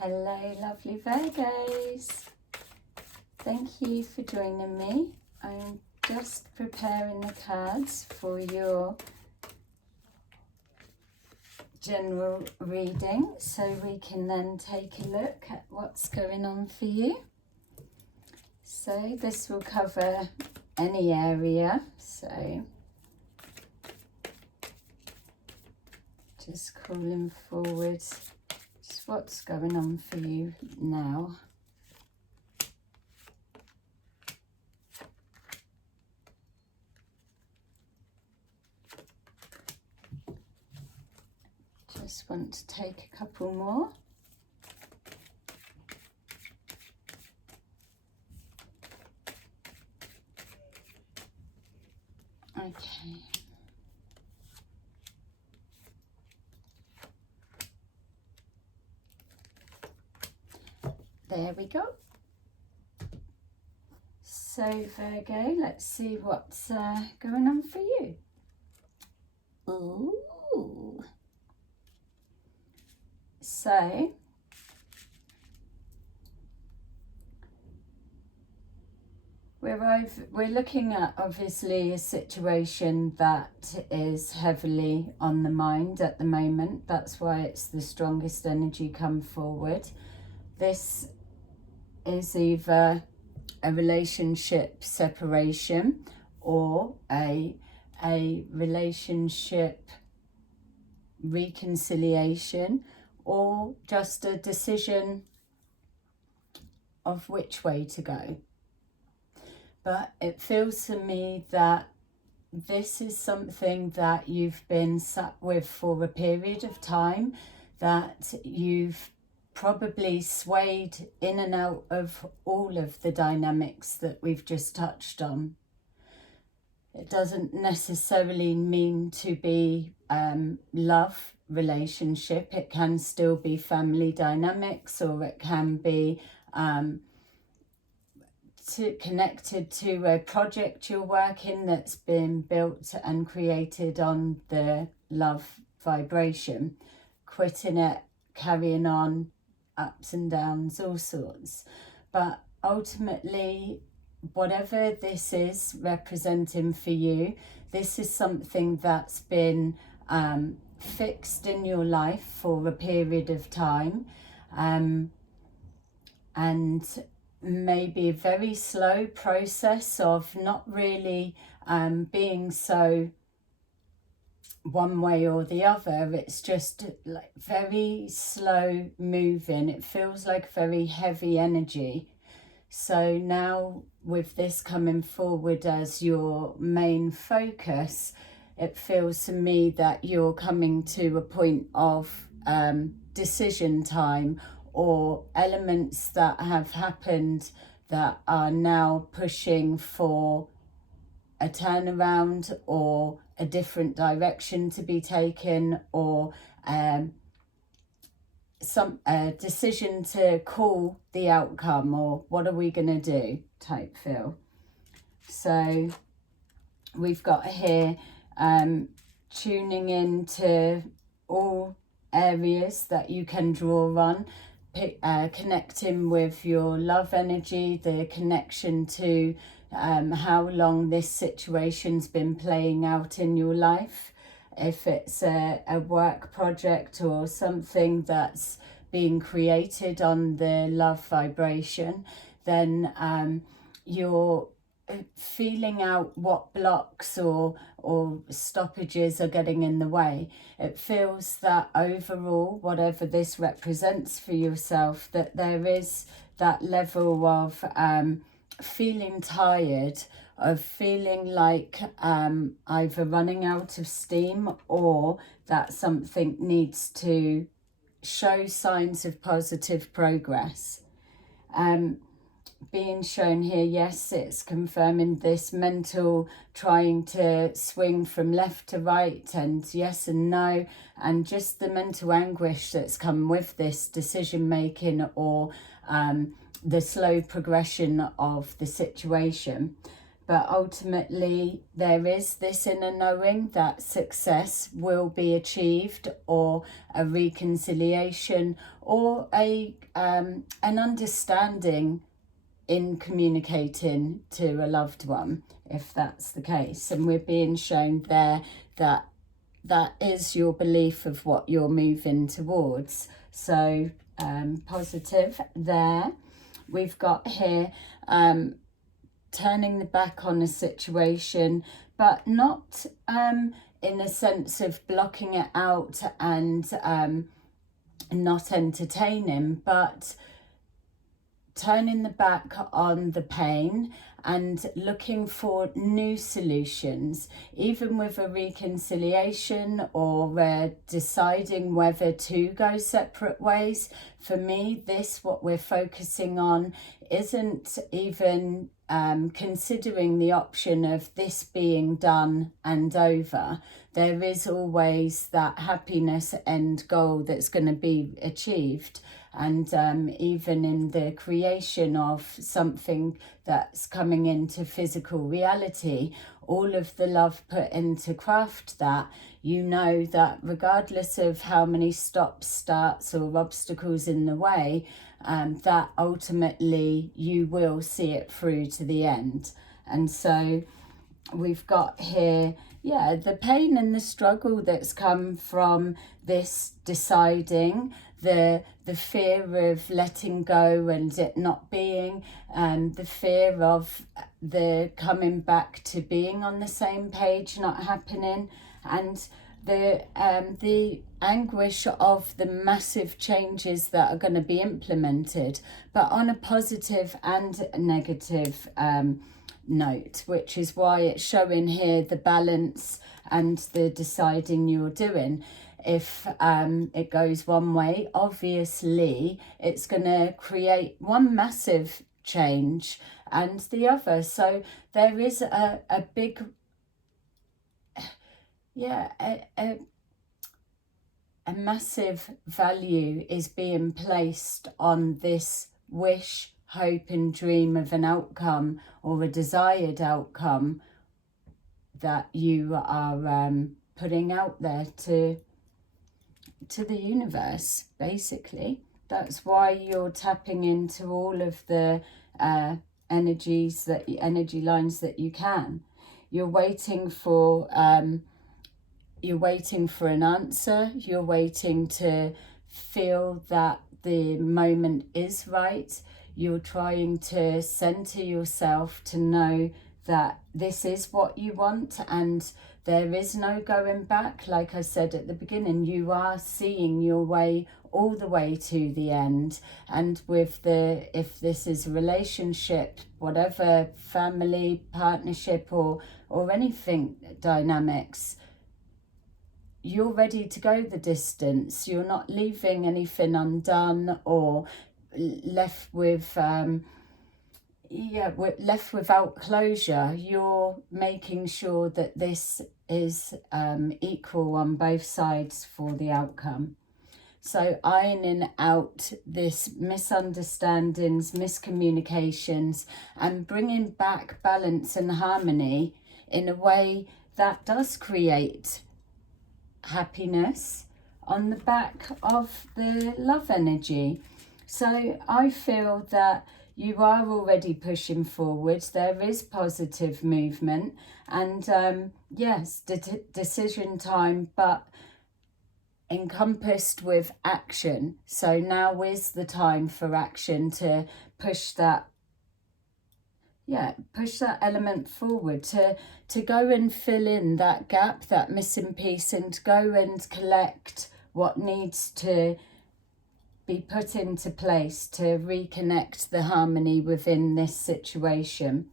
Hello, lovely Virgos. Thank you for joining me. I'm just preparing the cards for your general reading so we can then take a look at what's going on for you. So this will cover any area, so just calling forward just what's going on for you now. Just want to take a couple more. Okay. There we go. So Virgo, let's see what's going on for you. Ooh. So we're looking at obviously a situation that is heavily on the mind at the moment. That's why it's the strongest energy come forward. This is either a relationship separation or a relationship reconciliation, or just a decision of which way to go. But it feels to me that this is something that you've been sat with for a period of time, that you've probably swayed in and out of all of the dynamics that we've just touched on. It doesn't necessarily mean to be love relationship. It can still be family dynamics, or it can be connected to a project you're working that's been built and created on the love vibration. Quitting it, carrying on, ups and downs, all sorts. But ultimately, whatever this is representing for you, this is something that's been fixed in your life for a period of time, and maybe a very slow process of not really being so one way or the other. It's just like very slow moving. It feels like very heavy energy. So now with this coming forward as your main focus, it feels to me that you're coming to a point of decision time, or elements that have happened that are now pushing for a turnaround or a different direction to be taken, or some decision to call the outcome, or what are we going to do type feel. So we've got here tuning into all areas that you can draw on, connecting with your love energy, the connection to how long this situation's been playing out in your life. If it's a work project or something that's being created on the love vibration, then you're feeling out what blocks or stoppages are getting in the way. It feels that overall, whatever this represents for yourself, that there is that level of feeling tired, of feeling like either running out of steam, or that something needs to show signs of positive progress. Being shown here, yes, it's confirming this mental trying to swing from left to right, and yes and no, and just the mental anguish that's come with this decision making, or the slow progression of the situation. but ultimately there is this inner knowing that success will be achieved, or a reconciliation, or an understanding in communicating to a loved one, if that's the case. And we're being shown there that that is your belief of what you're moving towards. So positive there. We've got here turning the back on a situation, but not in a sense of blocking it out and not entertaining, but turning the back on the pain and looking for new solutions, even with a reconciliation or deciding whether to go separate ways. For me, what we're focusing on isn't even considering the option of this being done and over. There is always that happiness end goal that's going to be achieved. And even in the creation of something that's coming into physical reality, all of the love put into craft that, you know that regardless of how many stops, starts or obstacles in the way, that ultimately you will see it through to the end. And so we've got here, yeah, the pain and the struggle that's come from this deciding, the fear of letting go and it not being, the fear of the coming back to being on the same page not happening, and the anguish of the massive changes that are going to be implemented, but on a positive and a negative note, which is why it's showing here the balance and the deciding you're doing. If it goes one way, obviously it's going to create one massive change and the other. So there is a big, yeah, a massive value is being placed on this wish, hope and dream of an outcome or a desired outcome that you are putting out there to the universe, basically. That's why you're tapping into all of the energy lines that you can. You're waiting for an answer. You're waiting to feel that the moment is right. You're trying to center yourself to know that this is what you want and there is no going back. Like I said at the beginning, you are seeing your way all the way to the end. And with if this is a relationship, whatever, family, partnership or anything dynamics, you're ready to go the distance. You're not leaving anything undone or left with left without closure. You're making sure that this is equal on both sides for the outcome. So ironing out this misunderstandings, miscommunications, and bringing back balance and harmony in a way that does create happiness on the back of the love energy. So I feel that you are already pushing forward. There is positive movement and yes, decision time, but encompassed with action. So now is the time for action to push that element forward, to go and fill in that gap, that missing piece, and to go and collect what needs to be put into place to reconnect the harmony within this situation.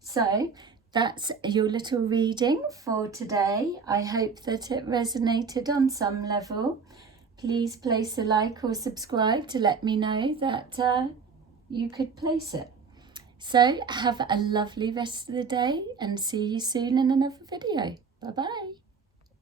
So that's your little reading for today. I hope that it resonated on some level. Please place a like or subscribe to let me know that you could place it. So have a lovely rest of the day and see you soon in another video. Bye bye.